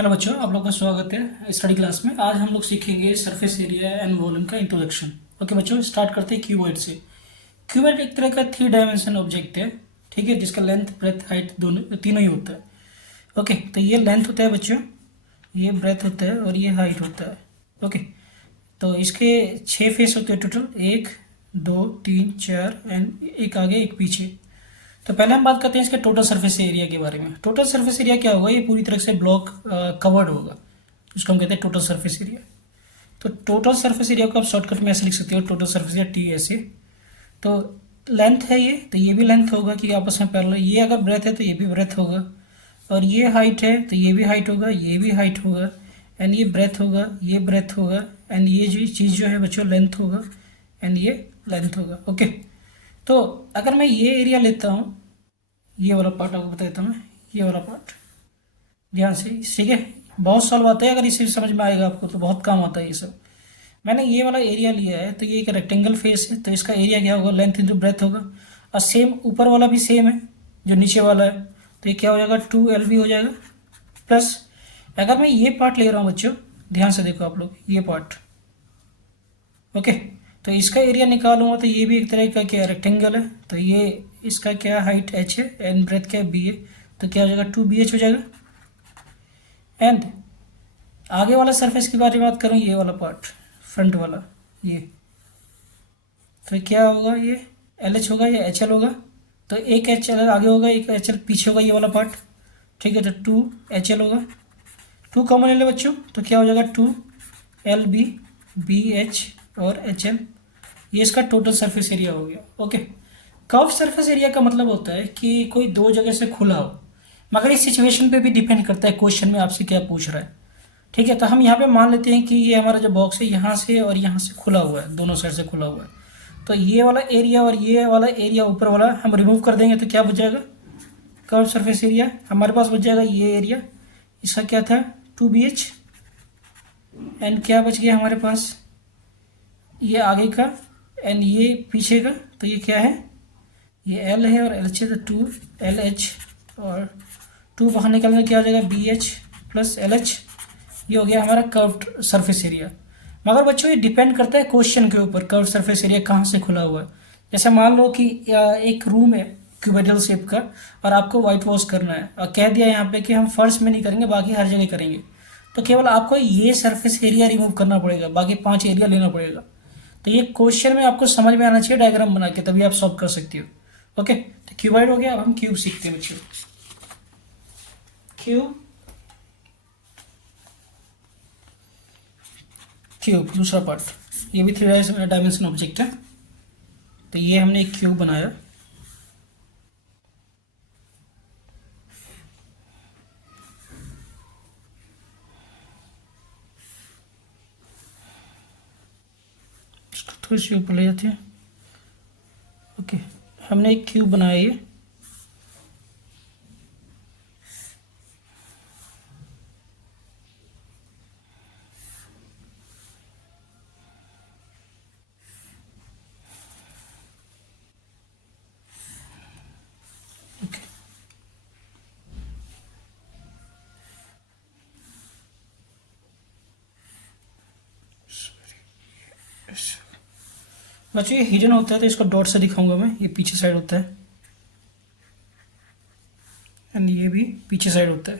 Hello बच्चों, आप लोग का स्वागत है स्टडी क्लास में। आज हम लोग सीखेंगे सरफेस एरिया एंड वॉल्यूम का इंट्रोडक्शन। ओके बच्चों, स्टार्ट करते हैं क्यूबॉइड से। क्यूबॉइड एक तरह का 3 डायमेंशन ऑब्जेक्ट है, ठीक है, जिसका लेंथ ब्रेथ हाइट दोनों तीनों ही होता है। ओके, तो ये लेंथ होता है बच्चों, ये ब्रेथ होता है और ये हाइट होता है। ओके, तो इसके 6 फेस होते हैं टोटल, 1 2 3 4 एंड एक आगे एक पीछे। तो पहले हम बात करते हैं इसके टोटल सरफेस एरिया के बारे में। टोटल सरफेस एरिया क्या होगा, ये पूरी तरह से ब्लॉक कवर्ड होगा, जिसको हम कहते हैं टोटल सरफेस एरिया। तो टोटल सरफेस एरिया को आप शॉर्टकट में ऐसे लिख सकते हो, टोटल सरफेस एरिया टी ऐसे। तो लेंथ है ये, तो ये भी लेंथ होगा कि आपस में पैरेलल। ये अगर ब्रेथ है तो ये भी ब्रेथ होगा, और ये हाइट है तो ये भी हाइट होगा, ये भी हाइट होगा, एंड ये ब्रेथ होगा, ये ब्रेथ होगा, एंड ये जो चीज़ जो है बच्चों लेंथ होगा, एंड ये लेंथ होगा। ओके, तो अगर मैं ये एरिया लेता हूँ, ये वाला पार्ट आपको बता देता हूँ मैं, ये वाला पार्ट ध्यान से, ठीक है। बहुत सॉल्व आता है, अगर इसे समझ में आएगा आपको तो बहुत काम आता है ये सब। मैंने ये वाला एरिया लिया है, तो ये एक रेक्टेंगल फेस है, तो इसका एरिया क्या होगा, लेंथ इंटू ब्रेथ होगा। और सेम ऊपर वाला भी सेम है जो नीचे वाला है, तो ये क्या हो जाएगा 2LB हो जाएगा। प्लस अगर मैं ये पार्ट ले रहा हूँ बच्चों, ध्यान से देखो आप लोग, ये पार्ट। ओके, तो इसका एरिया निकालूंगा तो ये भी एक तरह का क्या रेक्टेंगल है, तो ये इसका क्या हाइट h है एंड ब्रेथ क्या B है, तो क्या हो जाएगा 2BH हो जाएगा। एंड आगे वाला सरफेस के बारे में बात करूँ, ये वाला पार्ट फ्रंट वाला, ये तो क्या होगा, ये LH होगा या HL होगा। तो एक HL आगे होगा, एक HL पीछे होगा, ये वाला पार्ट, ठीक है। तो 2HL होगा, 2 कॉमन ले लो बच्चों, तो क्या हो जाएगा 2LB BH और HL। ये इसका टोटल सरफेस एरिया हो गया। ओके, कर्व सरफेस एरिया का मतलब होता है कि कोई दो जगह से खुला हो, मगर इस सिचुएशन पे भी डिपेंड करता है क्वेश्चन में आपसे क्या पूछ रहा है, ठीक है। तो हम यहाँ पे मान लेते हैं कि ये हमारा जो बॉक्स है यहाँ से और यहाँ से खुला हुआ है, दोनों साइड से खुला हुआ है। तो ये वाला एरिया और ये वाला एरिया ऊपर वाला हम रिमूव कर देंगे, तो क्या बच जाएगा, कर्व सरफेस एरिया हमारे पास बच जाएगा। ये एरिया इसका क्या था 2BH, एंड क्या बच गया हमारे पास, ये आगे का एंड ये पीछे का, तो ये क्या है, ये L है और LH है, तो 2LH और 2 बाहर निकलने क्या हो जाएगा BH प्लस LH। ये हो गया हमारा कर्व्ड सरफेस एरिया। मगर बच्चों ये डिपेंड करता है क्वेश्चन के ऊपर, कर्व्ड सरफेस एरिया कहाँ से खुला हुआ है। जैसे मान लो कि एक रूम है क्यूबिडल शेप का और आपको वाइट वॉश करना है, और कह दिया यहाँ पे कि हम फर्श में नहीं करेंगे, बाकी हर जगह करेंगे, तो केवल आपको ये सरफेस एरिया रिमूव करना पड़ेगा, बाकी 5 एरिया लेना पड़ेगा। तो ये क्वेश्चन में आपको समझ में आना चाहिए डायग्राम बना के, तभी आप सॉल्व कर सकते हो। ओके, तो क्यूबॉइड हो गया। अब हम क्यूब सीखते हैं बच्चों। क्यूब, क्यूब दूसरा पार्ट, ये भी 3 डायमेंशन ऑब्जेक्ट है। तो ये हमने एक क्यूब बनाया, इसको थोड़ी सी ऊपर ले जाते हैं। ओके, हमने एक क्यूब बनाया ये, बच्चों ये हिडन होता है तो इसको डॉट से दिखाऊंगा मैं, ये पीछे साइड होता है एंड ये भी पीछे साइड होता है,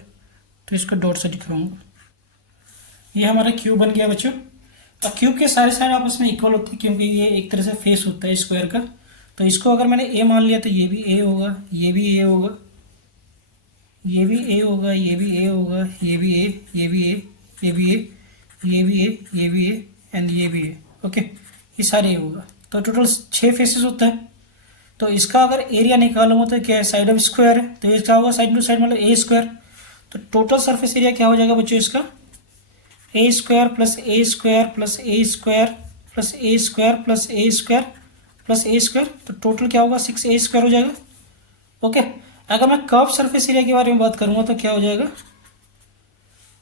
तो इसको डॉट से दिखाऊंगा। ये हमारा क्यूब बन गया बच्चों। अब क्यूब के सारे साइड आपस में इक्वल होते हैं, क्योंकि ये एक तरह से फेस होता है स्क्वायर का। तो इसको अगर मैंने ए मान लिया तो ये भी ए होगा, ये भी ए होगा, ये भी ए होगा, ये भी ए होगा, ये भी ए, ये भी ए, ये भी ए, ये भी ए, ये भी ए एंड ये भी ए। ओके, ये सारे ए होगा, तो टोटल 6 फेसेस होता है। तो इसका अगर एरिया निकालूंगा तो क्या है, साइड ऑफ स्क्वायर है, तो ये क्या होगा साइड टू साइड मतलब ए स्क्वायर। तो टोटल सरफेस एरिया क्या हो जाएगा बच्चों इसका, ए स्क्वायर प्लस ए स्क्वायर प्लस ए स्क्वायर प्लस ए स्क्वायर प्लस ए स्क्वायर प्लस ए स्क्वायर, तो टोटल क्या होगा 6A स्क्वायर हो जाएगा। ओके, अगर मैं कर्व सरफेस एरिया के बारे में बात करूंगा तो क्या हो जाएगा,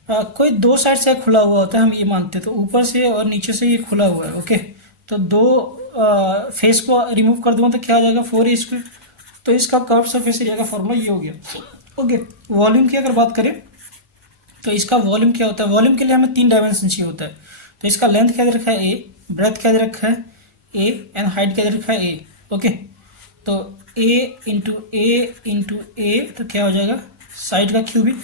कोई दो साइड से खुला हुआ होता है, हम ये मानते हैं, तो ऊपर से और नीचे से ये खुला हुआ है। ओके, तो दो फेस को रिमूव कर दूंगा तो क्या आ जाएगा 4A स्क्वायर। तो इसका कर्व सरफेस एरिया का फॉर्मूला ये हो गया। ओके, वॉल्यूम की अगर बात करें तो इसका वॉल्यूम क्या होता है, वॉल्यूम के लिए हमें 3 डायमेंशन चाहिए होता है। तो इसका लेंथ क्या दे रखा है ए, ब्रेथ क्या दे रखा है ए, एंड हाइट क्या दे रखा है ए। ओके, तो ए तो क्या हो जाएगा साइड का क्यूबिक,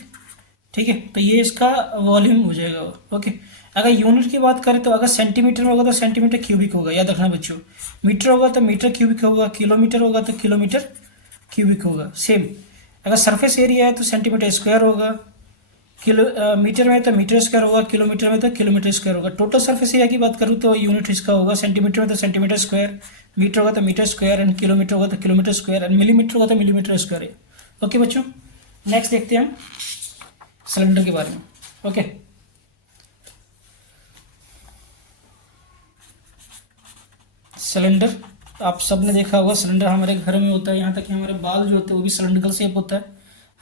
ठीक है। तो ये इसका वॉल्यूम हो जाएगा। ओके, अगर यूनिट की बात करें तो अगर सेंटीमीटर में होगा तो सेंटीमीटर क्यूबिक होगा, याद रखना बच्चों। मीटर होगा तो मीटर क्यूबिक होगा, किलोमीटर होगा तो किलोमीटर क्यूबिक होगा। सेम अगर सरफेस एरिया है तो सेंटीमीटर स्क्वायर होगा, मीटर में तो मीटर स्क्वायर होगा, किलोमीटर में तो किलोमीटर स्क्वायर होगा। टोटल सरफेस एरिया की बात करूँ तो यूनिट इसका होगा, सेंटीमीटर में तो सेंटीमीटर स्क्वायर, मीटर होगा तो मीटर स्क्वायर, एंड किलोमीटर होगा तो किलोमीटर स्क्वायर, एंड मिलीमीटर होगा तो मिलीमीटर स्क्वायर है। ओके बच्चों, नेक्स्ट देखते हैं हम सिलेंडर के बारे में। ओके, सिलेंडर आप सब ने देखा होगा, सिलेंडर हमारे घर में होता है, यहाँ तक कि हमारे बाल जो होते हैं वो भी सिलेंड्रिकल शेप होता है,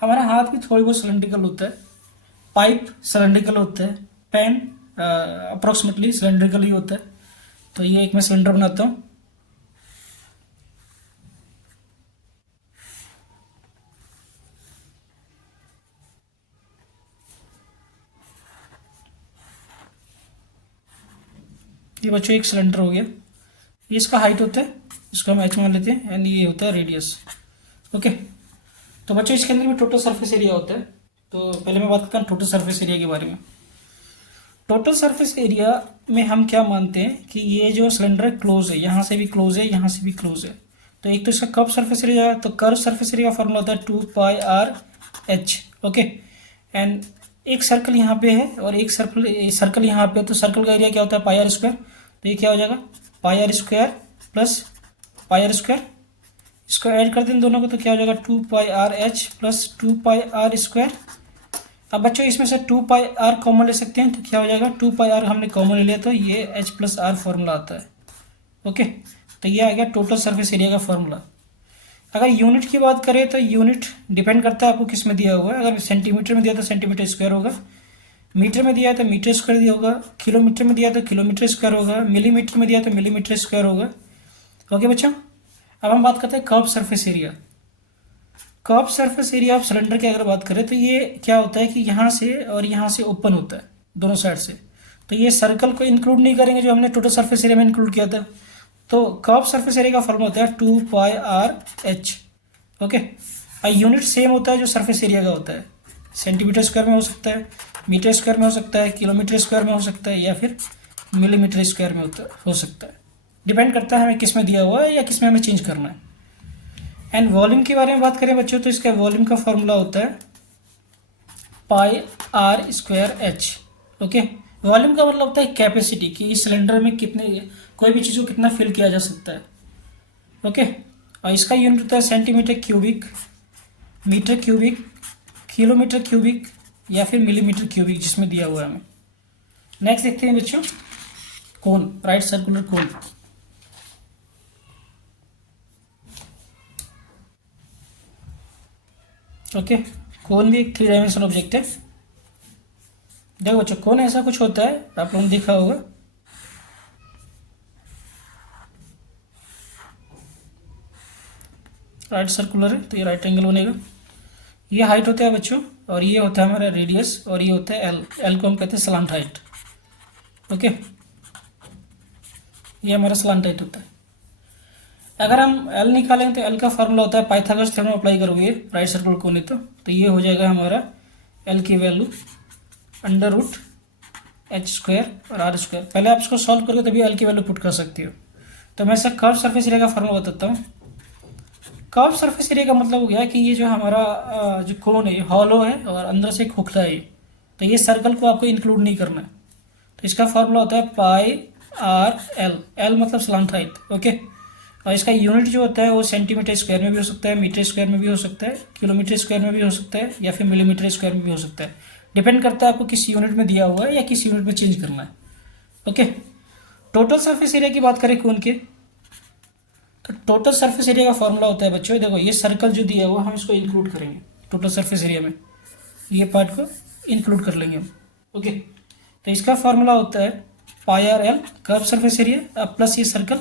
हमारा हाथ भी थोड़ी बहुत सिलेंड्रिकल होता है, पाइप सिलेंड्रिकल होता है, पेन अप्रोक्सीमेटली सिलेंड्रिकल ही होता है। तो ये एक मैं सिलेंडर बनाता हूँ। ये बच्चों एक सिलेंडर हो गया, ये इसका हाइट होता है, इसको हम एच मान लेते हैं, एंड ये होता है रेडियस। ओके, तो बच्चों इसके अंदर भी टोटल सरफेस एरिया होता है। तो पहले मैं बात करता हूँ टोटल सरफेस एरिया के बारे में। टोटल सरफेस एरिया में हम क्या मानते हैं कि ये जो सिलेंडर है क्लोज है, यहाँ से भी क्लोज है, यहाँ से भी क्लोज है। तो एक तो इसका कर्व सरफेस एरिया है, तो कर्व सरफेस एरिया का फॉर्मूला होता है 2πr/h। ओके, एंड एक सर्कल यहाँ पे है और एक सर्कल यहाँ पे है, तो सर्कल का एरिया क्या होता है πr²। तो ये क्या हो जाएगा πr² प्लस πr², इसको ऐड कर दें दोनों को तो क्या हो जाएगा 2πrh प्लस 2πr²। अब बच्चों इसमें से 2πr कॉमन ले सकते हैं, तो क्या हो जाएगा 2πr हमने कॉमन ले लिया तो ये h प्लस r फॉर्मूला आता है। ओके, तो ये आ गया टोटल सरफेस एरिया का फॉर्मूला। अगर यूनिट की बात करें तो यूनिट डिपेंड करता है आपको किस में दिया हुआ है। अगर सेंटीमीटर में दिया तो सेंटीमीटर स्क्वायर होगा, मीटर में दिया है तो मीटर स्क्वायर दिया होगा, किलोमीटर में दिया तो किलोमीटर स्क्वायर होगा, मिलीमीटर में दिया तो मिलीमीटर स्क्वायर होगा। ओके बच्चों, अब हम बात करते हैं curve surface area. Curve surface area of cylinder की अगर बात करें तो ये क्या होता है कि यहाँ से और यहाँ से ओपन होता है दोनों साइड से, तो ये सर्कल को इंक्लूड नहीं करेंगे जो हमने टोटल सरफेस एरिया में इंक्लूड किया था। तो कर्व सरफेस एरिया का फॉर्मूला होता है 2πrh। ओके, और यूनिट सेम होता है जो सरफेस एरिया का होता है, सेंटीमीटर स्क्वायर में हो सकता है, मीटर स्क्वायर में हो सकता है, किलोमीटर स्क्वायर में हो सकता है, या फिर मिलीमीटर स्क्वायर में हो सकता है। डिपेंड करता है हमें किस में दिया हुआ है या किस में हमें चेंज करना है। एंड वॉल्यूम के बारे में बात करें बच्चों तो इसका वॉल्यूम का फॉर्मूला होता है πr²h। ओके, वॉल्यूम का मतलब होता है कैपेसिटी कि इस सिलेंडर में कितने कोई भी चीज़ को कितना फिल किया जा सकता है। ओके, और इसका यूनिट होता है centimetre cubic, metre cubic, kilometre cubic, या फिर मिलीमीटर क्यूबिक जिसमें दिया हुआ है हमें। नेक्स्ट देखते हैं बच्चों कोन, राइट सर्कुलर कोन। ओके, कोन भी एक 3 डायमेंशनल ऑब्जेक्ट है। देखो बच्चों, कोन ऐसा कुछ होता है, आप लोगों ने देखा होगा, राइट सर्कुलर है तो ये राइट एंगल बनेगा। ये हाइट होता है बच्चों, और ये होता है हमारा रेडियस, और ये होता है एल। एल को हम कहते हैं स्लांट हाइट। ओके, ये हमारा स्लांट हाइट होता है। अगर हम एल निकालेंगे तो एल का फार्मूला होता है पाइथागोरस थ्योरम अप्लाई करोगे राइट सर्कुलर कोन है तो ये हो जाएगा हमारा एल की वैल्यू √h² और r²। पहले आप इसको सॉल्व करोगे तभी एल की वैल्यू पुट कर सकते हो। तो मैं इसका कर्व सरफेस एरिया का फार्मूला बताता हूँ। कर्व सरफेस एरिया का मतलब हो गया कि ये जो हमारा जो कोन है हॉलो है और अंदर से खोखला है, तो ये सर्कल को आपको इंक्लूड नहीं करना है। तो इसका फार्मूला होता है πr/l। एल मतलब स्लांट हाइट। ओके, और इसका यूनिट जो होता है वो सेंटीमीटर स्क्वायर में भी हो सकता है, मीटर स्क्वायर में भी हो सकता है, किलोमीटर स्क्वायर में भी हो सकता है, या फिर मिलीमीटर स्क्वायर में भी हो सकता है। डिपेंड करता है आपको किस यूनिट में दिया हुआ है या किस यूनिट में चेंज करना है। ओके, टोटल सरफेस एरिया की बात करें कोन के, तो टोटल सरफेस एरिया का फॉर्मूला होता है बच्चों, देखो ये सर्कल जो दिया हुआ हम इसको इंक्लूड करेंगे टोटल सरफेस एरिया में, ये पार्ट को इंक्लूड कर लेंगे हम। ओके, तो इसका फॉर्मूला होता है πr/l curve surface area plus ये सर्कल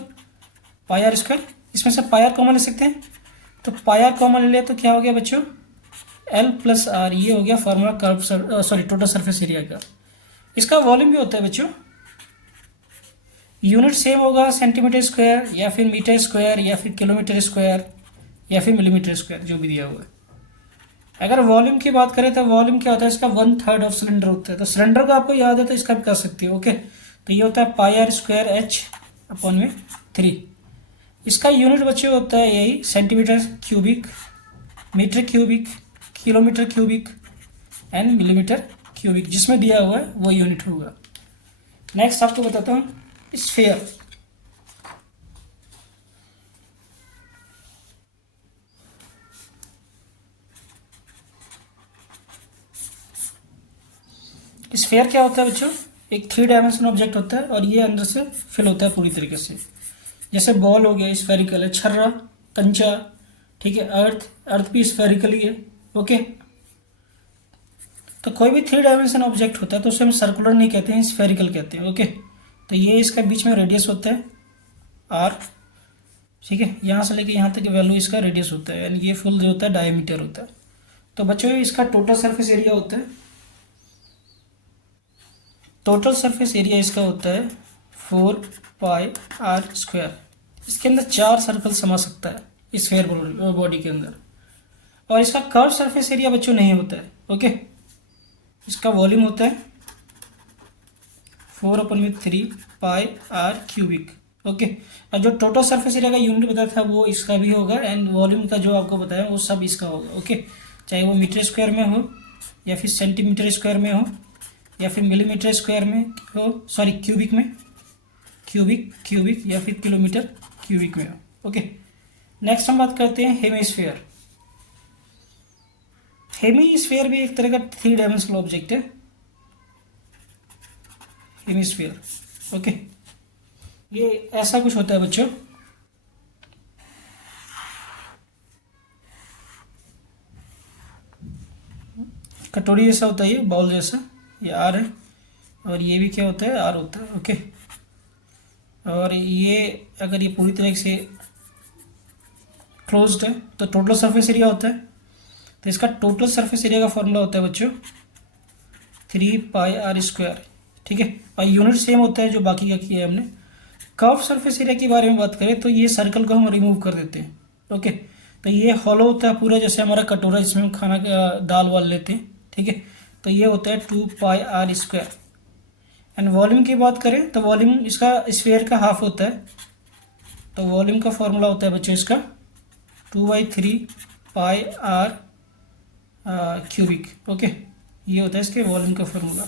πr²। इसमें से πr कॉमन ले सकते हैं, तो πr कॉमन ले लिया तो क्या हो गया बच्चों एल प्लस आर, ये हो गया formula curve sorry total surface area का। इसका वॉल्यूम भी होता है बच्चों, यूनिट सेम होगा सेंटीमीटर स्क्वायर या फिर मीटर स्क्वायर या फिर किलोमीटर स्क्वायर या फिर मिलीमीटर स्क्वायर, जो भी दिया हुआ है। अगर वॉल्यूम की बात करें तो वॉल्यूम क्या होता है, इसका 1/3 ऑफ सिलेंडर होता है। तो सिलेंडर का आपको याद है तो इसका भी कर सकते हो। ओके, तो ये होता है pi R square H upon में 3। इसका यूनिट बच्चे होता है यही centimetre cubic, metre cubic, kilometre cubic and millimetre cubic, जिसमें दिया हुआ है वो यूनिट होगा। नेक्स्ट आपको बताता हूँ स्फीयर। स्फीयर क्या होता है बच्चों, एक 3 डायमेंशन ऑब्जेक्ट होता है और ये अंदर से फिल होता है पूरी तरीके से। जैसे बॉल हो गया स्फेरिकल है, छर्रा, कंचा, ठीक है, अर्थ भी स्फेरिकल ही है। ओके, तो कोई भी 3 डायमेंशन ऑब्जेक्ट होता है तो उसे हम सर्कुलर नहीं कहते हैं, स्फेरिकल कहते हैं। ओके, तो ये इसका बीच में रेडियस होता है आर, ठीक है, यहाँ से लेके यहाँ तक वैल्यू इसका रेडियस होता है, यानी ये फुल जो होता है डायमीटर होता है। तो बच्चों इसका टोटल सरफेस एरिया होता है, टोटल सरफेस एरिया इसका होता है 4 पाई आर स्क्वायर। इसके अंदर 4 सर्कल समा सकता है स्फीयर बॉडी के अंदर। और इसका कर्व सरफेस एरिया बच्चों नहीं होता है। ओके, इसका वॉल्यूम होता है 4/3 पाई आर क्यूबिक। ओके, और जो टोटल सरफेस एरिया का यूनिट बताया था वो इसका भी होगा, एंड वॉल्यूम का जो आपको बताया वो सब इसका होगा। ओके, चाहे वो मीटर स्क्वायर में हो या फिर सेंटीमीटर स्क्वायर में हो या फिर मिलीमीटर स्क्वायर में हो, सॉरी क्यूबिक में, क्यूबिक या फिर किलोमीटर क्यूबिक में हो। ओके, नेक्स्ट हम बात करते हैं हेमिस्फीयर। हेमिस्फीयर भी एक तरह का 3 डायमेंशनल ऑब्जेक्ट है, हेमिस्फीयर। ओके, ये ऐसा कुछ होता है बच्चों, कटोरी जैसा होता है, ये बॉल जैसा, ये आर है, और ये भी क्या होता है, आर होता है। ओके, और ये अगर ये पूरी तरह से क्लोज्ड है तो टोटल सरफेस एरिया होता है। तो इसका टोटल सरफेस एरिया का फॉर्मूला होता है बच्चों 3 पाई आर स्क्वायर, ठीक है, और यूनिट सेम होता है जो बाकी का किया है हमने। कर्व सरफेस एरिया के बारे में बात करें तो ये सर्कल को हम रिमूव कर देते हैं। ओके, तो ये हॉलो होता है पूरा, जैसे हमारा कटोरा जिसमें हम खाना दाल वाल लेते हैं, ठीक है, तो ये होता है 2 पाई आर स्क्वायर। एंड वॉल्यूम की बात करें तो वॉल्यूम इसका स्फीयर का हाफ होता है, तो वॉल्यूम का फॉर्मूला होता है बच्चों इसका 2/3 पाई आर क्यूबिक। ओके, ये होता है इसके वॉल्यूम का फॉर्मूला।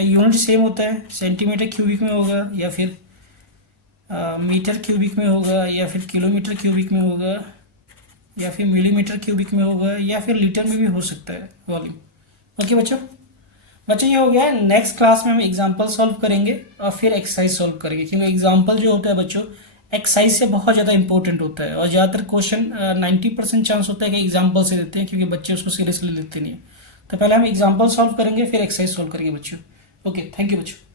यूनिट सेम होता है, सेंटीमीटर क्यूबिक में होगा या फिर मीटर क्यूबिक में होगा या फिर किलोमीटर क्यूबिक में होगा या फिर मिलीमीटर क्यूबिक में होगा या फिर लीटर में भी हो सकता है वॉल्यूम। ओके बच्चों, ये हो गया। नेक्स्ट क्लास में हम एग्जांपल सॉल्व करेंगे और फिर एक्सरसाइज सॉल्व करेंगे, क्योंकि एग्जांपल जो होता है बच्चों एक्सरसाइज से बहुत ज़्यादा इंपॉर्टेंट होता है, और ज़्यादातर क्वेश्चन 90% चांस होता है कि एग्जाम्पल से देते हैं, क्योंकि बच्चे उसको सीरियसली लेते नहीं है। तो पहले हम एग्जाम्पल सॉल्व करेंगे फिर एक्सरसाइज सॉल्व करेंगे बच्चों। ओके, थैंक यू बच्चों।